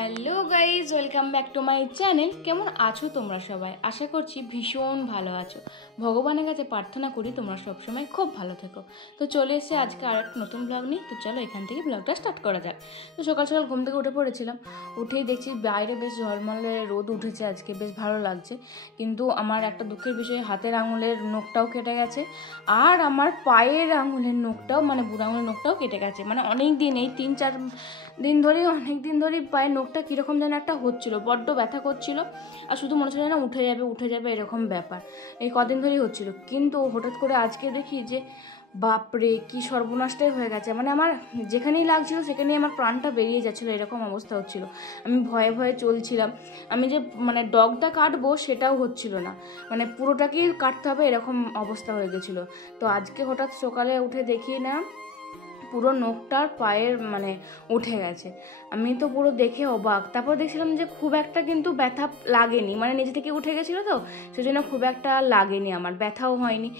Hello guys, welcome back to my channel. কেমন আছো তোমরা সবাই? আশা করছি ভীষণ ভালো আছো। ভগবানের কাছে প্রার্থনা করি তোমরা সবসময় খুব ভালো থেকো। তো চলে এসে আজকে আর একটা নতুন ব্লগ নিই। তো চলো এখান থেকে ব্লগটা স্টার্ট করা যাক। তো সকাল সকাল ঘুম থেকে উঠে পড়েছিলাম। উঠেই দেখছি বাইরে বেশ ঝলমলে রোদ উঠেছে, আজকে বেশ ভালো লাগছে। কিন্তু আমার একটা দুঃখের বিষয়, হাতের আঙুলের নখটাও কেটে গেছে, আর আমার পায়ের আঙুলের নখটাও মানে বুড়ো আঙুলের নখটাও কেটে গেছে। মানে অনেক দিন, এই 3-4 দিন ধরেই অনেক দিন ধরেই পায়ের নখটা কীরকম যেন একটা হচ্ছিলো, বড্ড ব্যথা করছিলো, আর শুধু মনে হচ্ছে না উঠে যাবে এরকম ব্যাপার। এই কদিন ধরেই হচ্ছিলো, কিন্তু হঠাৎ করে আজকে দেখি যে বাপরে কি সর্বনাশটাই হয়ে গেছে। মানে আমার যেখানেই লাগছিল সেখানেই আমার প্রাণটা বেরিয়ে যাচ্ছিলো, এরকম অবস্থা হচ্ছিলো। আমি ভয়ে ভয়ে চলছিলাম। আমি যে মানে ডগটা কাটবো সেটাও হচ্ছিল না, মানে পুরোটাকেই কাটতে হবে এরকম অবস্থা হয়ে গেছিলো। তো আজকে হঠাৎ সকালে উঠে দেখি না পুরো নখটার পায়ের মানে উঠে গেছে। আমি তো পুরো দেখে অবাক। তারপর দেখছিলাম যে খুব একটা কিন্তু ব্যথা লাগেনি, মানে নিজে থেকে উঠে গেছিলো, তো সেজন্য খুব একটা লাগেনি, আমার ব্যথাও হয়নি।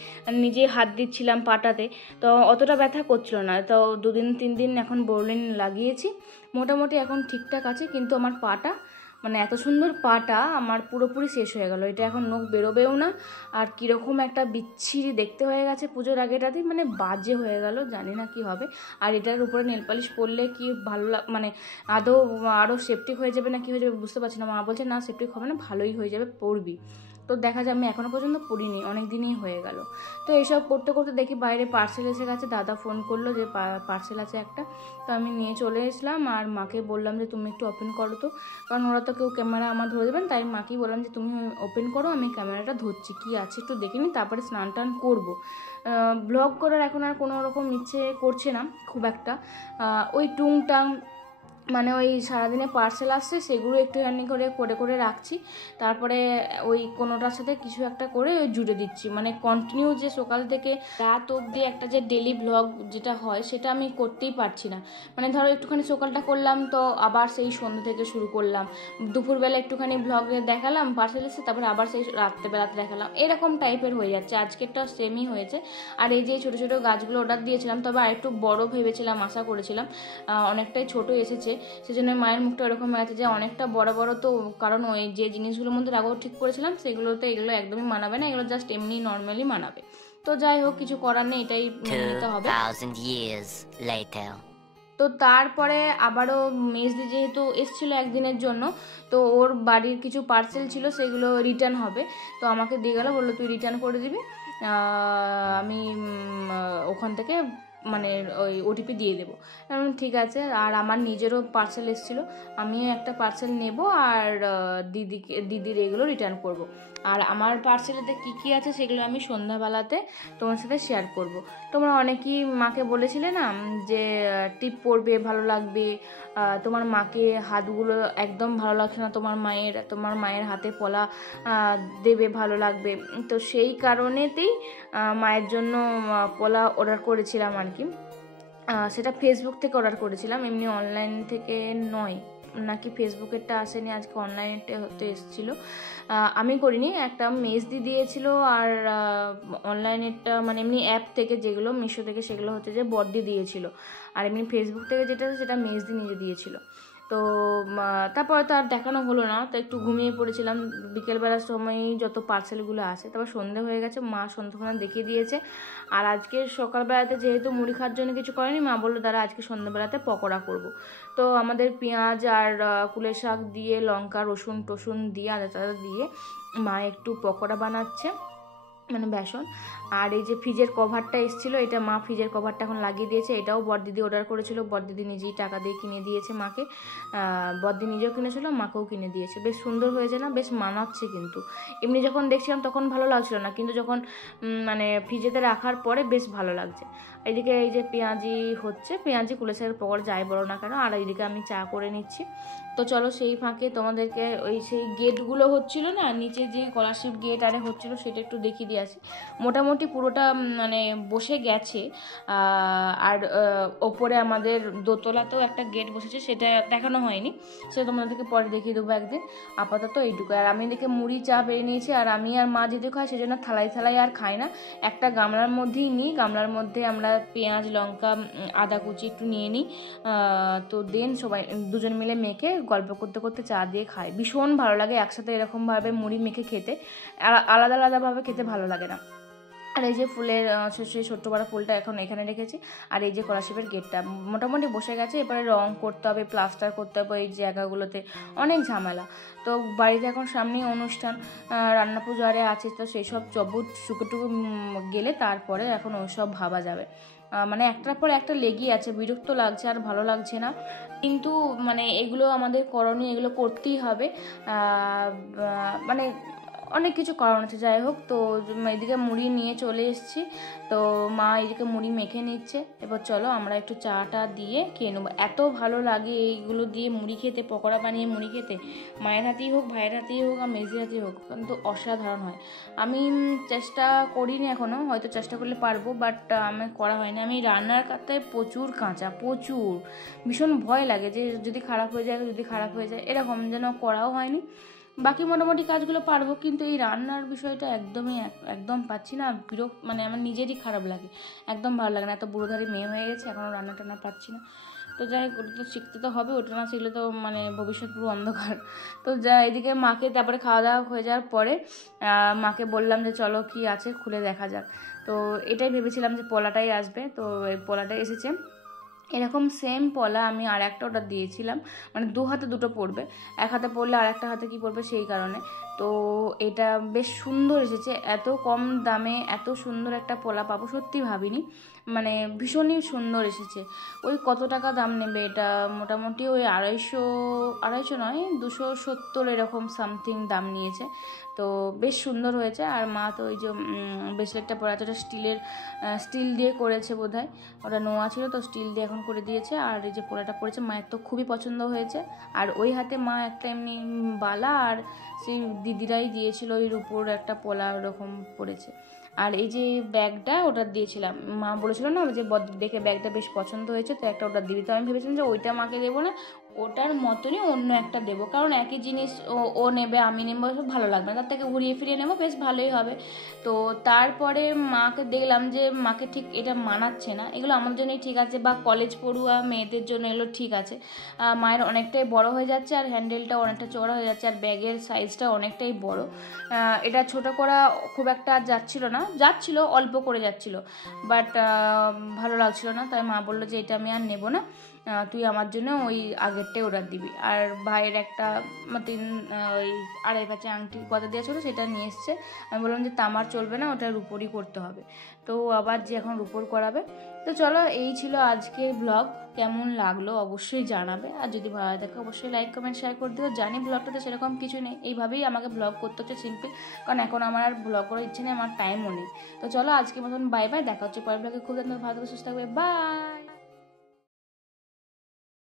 নিজেই হাত দিচ্ছিলাম পাটাতে, তো অতটা ব্যথা করছিল না। তো 2-3 দিন এখন বোরলিন লাগিয়েছি, মোটামুটি এখন ঠিকঠাক আছে। কিন্তু আমার পাটা মানে এত সুন্দর পাটা আমার পুরোপুরি শেষ হয়ে গেল। এটা এখন নখ বেরোবেও না, আর কীরকম একটা বিচ্ছিরি দেখতে হয়ে গেছে পুজোর আগেটাতেই, মানে বাজে হয়ে গেল, জানি না কি হবে। আর এটার উপরে নেল পালিশ পরলে কি ভালো মানে আদৌ আরও সেপটিক হয়ে যাবে না কি হয়ে যাবে বুঝতে পারছি না। মা বলছে না সেপটিক হবে না, ভালোই হয়ে যাবে, পরবি। তো দেখা যায় আমি এখনও পর্যন্ত পড়িনি, অনেক দিনই হয়ে গেল। তো এইসব করতে করতে দেখি বাইরে পার্সেল এসে গেছে। দাদা ফোন করলো যে পার্সেল আছে একটা। তো আমি নিয়ে চলে এসলাম, আর মাকে বললাম যে তুমি একটু ওপেন করো তো, কারণ ওরা তো কেউ ক্যামেরা আমার ধরে দেবেন। তাই মাকেই বললাম যে তুমি ওপেন করো, আমি ক্যামেরাটা ধরছি, কী আছে একটু দেখে নিই, তারপরে স্নান টান করবো। ব্লগ করার এখন আর কোনো রকম ইচ্ছে করছে না খুব একটা। ওই টুংটাং মানে ওই সারাদিনে পার্সেল আসছে সেগুলো একটুখানি করে করে করে রাখছি, তারপরে ওই কোনোটার সাথে কিছু একটা করে ওই জুড়ে দিচ্ছি। মানে কন্টিনিউ যে সকাল থেকে রাত অবধি একটা যে ডেলি ব্লগ যেটা হয় সেটা আমি করতেই পারছি না। মানে ধরো একটুখানি সকালটা করলাম, তো আবার সেই সন্ধ্যে থেকে শুরু করলাম, দুপুরবেলা একটুখানি ব্লগে দেখালাম পার্সেল এসে, তারপরে আবার সেই রাত্রেবেলাতে দেখালাম, এরকম টাইপের হয়ে যাচ্ছে। আজকেরটা সেমই হয়েছে। আর এই যে ছোটো ছোটো গাছগুলো অর্ডার দিয়েছিলাম, তবে আরেকটু বড় ভেবেছিলাম, আশা করেছিলাম, অনেকটাই ছোট এসেছে। সেজন্য মায়ের মুখটা এরকম হয়ে আছে যে অনেকটা বড় বড়, তো কারণ ওই যে জিনিসগুলোর মধ্যে রাখবো ঠিক করেছিলাম সেগুলোতে এগুলো একদমই মানাবে না, এগুলো জাস্ট এমনি নর্মালি মানাবে। তো যাই হোক, কিছু করার নেই, এটাই মেনে নিতে হবে। তো তারপরে আবারও মেজদি যেহেতু এসেছিলো একদিনের জন্য, তো ওর বাড়ির কিছু পার্সেল ছিল সেগুলো রিটার্ন হবে, তো আমাকে দিয়ে গেলো, বললো তুই রিটার্ন করে দিবি, আমি ওখান থেকে মানে ওই ওটিপি দিয়ে দেবো। ঠিক আছে। আর আমার নিজেরও পার্সেল এসেছিলো, আমিও একটা পার্সেল নেব, আর দিদির এগুলো রিটার্ন করব। আর আমার পার্সেলেতে কী কী আছে সেগুলো আমি সন্ধ্যাবেলাতে তোমার সাথে শেয়ার করব। তোমরা অনেকেই মাকে বলেছিলে না যে টিপ পরবে, ভালো লাগবে, তোমার মাকে হাতগুলো একদম ভালো লাগছে না, তোমার মায়ের হাতে পলা দেবে, ভালো লাগবে। তো সেই কারণেতেই মায়ের জন্য পলা অর্ডার করেছিলাম আর কি। সেটা ফেসবুক থেকে অর্ডার করেছিলাম, এমনি অনলাইন থেকে নয়। নাকি ফেসবুকেরটা আসেনি, আজকে অনলাইনেরটা হতে এসেছিলো। আমি করিনি, একটা মেজদি দিয়েছিল। আর অনলাইনেরটা মানে এমনি অ্যাপ থেকে যেগুলো মিশো থেকে সেগুলো হচ্ছে যে বড়দি দিয়েছিল। আর এমনি ফেসবুক থেকে যেটা সেটা মেজদি নিজে দিয়েছিল। তো তারপরে তো আর দেখানো হলো না, তো একটু ঘুমিয়ে পড়েছিলাম। বিকেলবেলার সময়ই যত পার্সেলগুলো আসে, তারপর সন্ধে হয়ে গেছে, মা সন্ধ্যাবেলা দেখিয়ে দিয়েছে। আর আজকে সকালবেলাতে যেহেতু মুড়ি খাওয়ার জন্য কিছু করেনি, মা বললো দাঁড়া আজকে সন্ধ্যাবেলাতে পকোড়া করব। তো আমাদের পেঁয়াজ আর কুলের শাক দিয়ে, লঙ্কা রসুন টসুন দিয়ে, আদা টাদা দিয়ে মা একটু পকোড়া বানাচ্ছে, মানে বেসন। আর এই যে ফ্রিজের কভারটা এসেছিলো, এটা মা ফ্রিজের কভারটা এখন লাগিয়ে দিয়েছে। এটাও বড়দিদি অর্ডার করেছিল, বড়দিদি নিজেই টাকা দিয়ে কিনে দিয়েছে মাকে। বড়দি নিজেও কিনেছিল, মাকেও কিনে দিয়েছে। বেশ সুন্দর হয়েছে না, বেশ মানাচ্ছে। কিন্তু এমনি যখন দেখছিলাম তখন ভালো লাগছিল না, কিন্তু যখন মানে ফ্রিজেতে রাখার পরে বেশ ভালো লাগছে। এইদিকে এই যে পেঁয়াজি কুলের শাকের পকোড়া যাই বলো না কেন, আর এইদিকে আমি চা করে নিচ্ছি। তো চলো সেই ফাঁকে তোমাদেরকে ওই সেই গেটগুলো হচ্ছিলো না, নিচে যে স্কলারশিপ গেট আরে হচ্ছিলো, সেটা একটু দেখিয়ে দিই আসি। মোটামুটি পুরোটা মানে বসে গেছে। আর ওপরে আমাদের দোতলাতেও একটা গেট বসেছে, সেটা দেখানো হয়নি, সেটা তোমাদেরকে পরে দেখিয়ে দেবো একদিন। আপাতত এইটুকু। আর আমি এদিকে মুড়ি চা বেড়ে নিয়েছি, আর আমি আর মা যেহেতু খাই সেজন্য থালায় আর খাই না, একটা গামলার মধ্যেই নিই। গামলার মধ্যে আমরা পেঁয়াজ, লঙ্কা, আদা কুচি একটু নিয়ে নিই। তো দেন সবাই দুজন মিলে মেখে গল্প করতে করতে চা দিয়ে খাই। ভীষণ ভালো লাগে একসাথে এরকমভাবে মুড়ি মেখে খেতে, আলাদা আলাদাভাবে খেতে ভালো লাগে না। আর এই যে ফুলের সেই ছোট্ট বড় ফুলটা এখন এখানে রেখেছি। আর এই যে কলাশিপের গেটটা মোটামুটি বসে গেছে, এবারে রং করতে হবে, প্লাস্টার করতে হবে এই জায়গাগুলোতে, অনেক ঝামেলা। তো বাড়িতে এখন সামনেই অনুষ্ঠান, রান্না পুজো আরে আছে, তো সেই সব চবুট টুকু গেলে তারপরে এখন ওইসব ভাবা যাবে। মানে একটার পর একটা লেগেই আছে, বিরক্ত লাগছে আর ভালো লাগছে না, কিন্তু মানে এগুলো আমাদের করণীয়, এগুলো করতেই হবে। মানে অনেক কিছু কারণ আছে, যাই হোক। তো এদিকে মুড়ি নিয়ে চলে এসেছি, তো মা এদিকে মুড়ি মেখে নিচ্ছে। এবার চলো আমরা একটু চাটা দিয়ে খেয়ে নেবো। এত ভালো লাগে এইগুলো দিয়ে মুড়ি খেতে, পকোড়া বানিয়ে মুড়ি খেতে, মায়ের হাতেই হোক, ভাইয়ের হাতেই হোক, আর মেজির হাতেই হোক, কিন্তু অসাধারণ হয়। আমি চেষ্টা করিনি এখনও, হয়তো চেষ্টা করলে পারবো, বাট আমি করা হয়নি। আমি রান্নার কাজটায় প্রচুর কাঁচা, প্রচুর, ভীষণ ভয় লাগে যে যদি খারাপ হয়ে যায় এরকম, যেন করাও হয়নি। বাকি মোটামুটি কাজগুলো পারবো, কিন্তু এই রান্নার বিষয়টা একদম পাচ্ছি না। মানে আমার নিজেরই খারাপ লাগে, একদম ভালো লাগে না। এত বুড়োধারী মেয়ে হয়ে গেছে, এখনও রান্না টান্না পাচ্ছি না। তো যাই হোক, ওটা তো শিখতে তো হবে, ওটা না শিখলে তো মানে ভবিষ্যৎ পুরো অন্ধকার। তো এদিকে মাকে তারপরে খাওয়া দাওয়া হয়ে যাওয়ার পরে মাকে বললাম যে চলো কি আছে খুলে দেখা যাক। তো এটাই ভেবেছিলাম যে পলাটাই আসবে, তো এই পলাটাই এসেছে। এরকম সেম পলা আমি আর একটা অর্ডার দিয়েছিলাম, মানে দু হাতে দুটো পড়বে, এক হাতে পড়লে আর একটা হাতে কি পড়বে সেই কারণে। তো এটা বেশ সুন্দর এসেছে, এত কম দামে এত সুন্দর একটা পলা পাবো সত্যি ভাবিনি, মানে ভীষণই সুন্দর এসেছে। ওই কত টাকা দাম নেবে এটা, মোটামুটি ওই আড়াইশো নয়, 270 এরকম সামথিং দাম নিয়েছে। তো বেশ সুন্দর হয়েছে। আর মা তো ওই যে ব্রেসলেটটা পরে আছে, ওটা স্টিল দিয়ে করেছে বোধহয়, ওটা নোয়া ছিল তো স্টিল দিয়ে এখন করে দিয়েছে। আর এই যে পোলাটা পরেছে মায়ের তো খুবই পছন্দ হয়েছে। আর ওই হাতে মা একটা এমনি বালা, আর সেই দিদিরাই দিয়েছিল ওই রূপোর একটা পোলা ওরকম পরেছে। আর এই যে ব্যাগটা অর্ডার দিয়েছিলাম, মা বলেছিল না যে দেখে ব্যাগটা বেশ পছন্দ হয়েছে, তো একটা অর্ডার দিবি। তো আমি ভেবেছিলাম যে ওইটা মাকে দেবো না, ওটার মতনই অন্য একটা দেবো, কারণ একই জিনিস ও নেবে আমি নেবো, সব ভালো লাগবে না, তার থেকে ঘুরিয়ে ফিরিয়ে নেবো, বেশ ভালোই হবে। তো তারপরে মাকে দেখলাম যে মাকে ঠিক এটা মানাচ্ছে না, এগুলো আমার জন্যই ঠিক আছে, বা কলেজ পড়ুয়া মেয়েদের জন্য এগুলো ঠিক আছে। মায়ের অনেকটাই বড় হয়ে যাচ্ছে, আর হ্যান্ডেলটাও অনেকটা চওড়া হয়ে যাচ্ছে, আর ব্যাগের সাইজটা অনেকটাই বড়। এটা ছোট করা খুব একটা যাচ্ছিল অল্প করে যাচ্ছিল, বাট ভালো লাগছিল না। তাই মা বললো যে এটা আমি আর নেবো না, তুই আমার জন্য ওই আগেরটাই অর্ডার দিবি। আর ভাইয়ের একটা ওই 2.5 প্যাচে আংটি কথা দেওয়া ছিল, সেটা নিয়ে এসছে। আমি বললাম যে তামার চলবে না, ওটা রুপোরই করতে হবে। তো আবার যে এখন রুপোর করাবে। তো চলো, এই ছিল আজকের ব্লগ। কেমন লাগলো অবশ্যই জানাবে, আর যদি ভালো দেখো অবশ্যই লাইক কমেন্ট শেয়ার করে দিও। জানি ব্লগটাতে সেরকম কিছু নেই, এইভাবেই আমাকে ব্লগ করতে হচ্ছে সিম্পল, কারণ এখন আমার আর ব্লগ করার ইচ্ছে নেই, আমার টাইমও নেই। তো চলো আজকের মতন বাই বাই, দেখা হচ্ছে পরের ব্লগে। খুব ভালো সুস্থ থাকবে, বাই।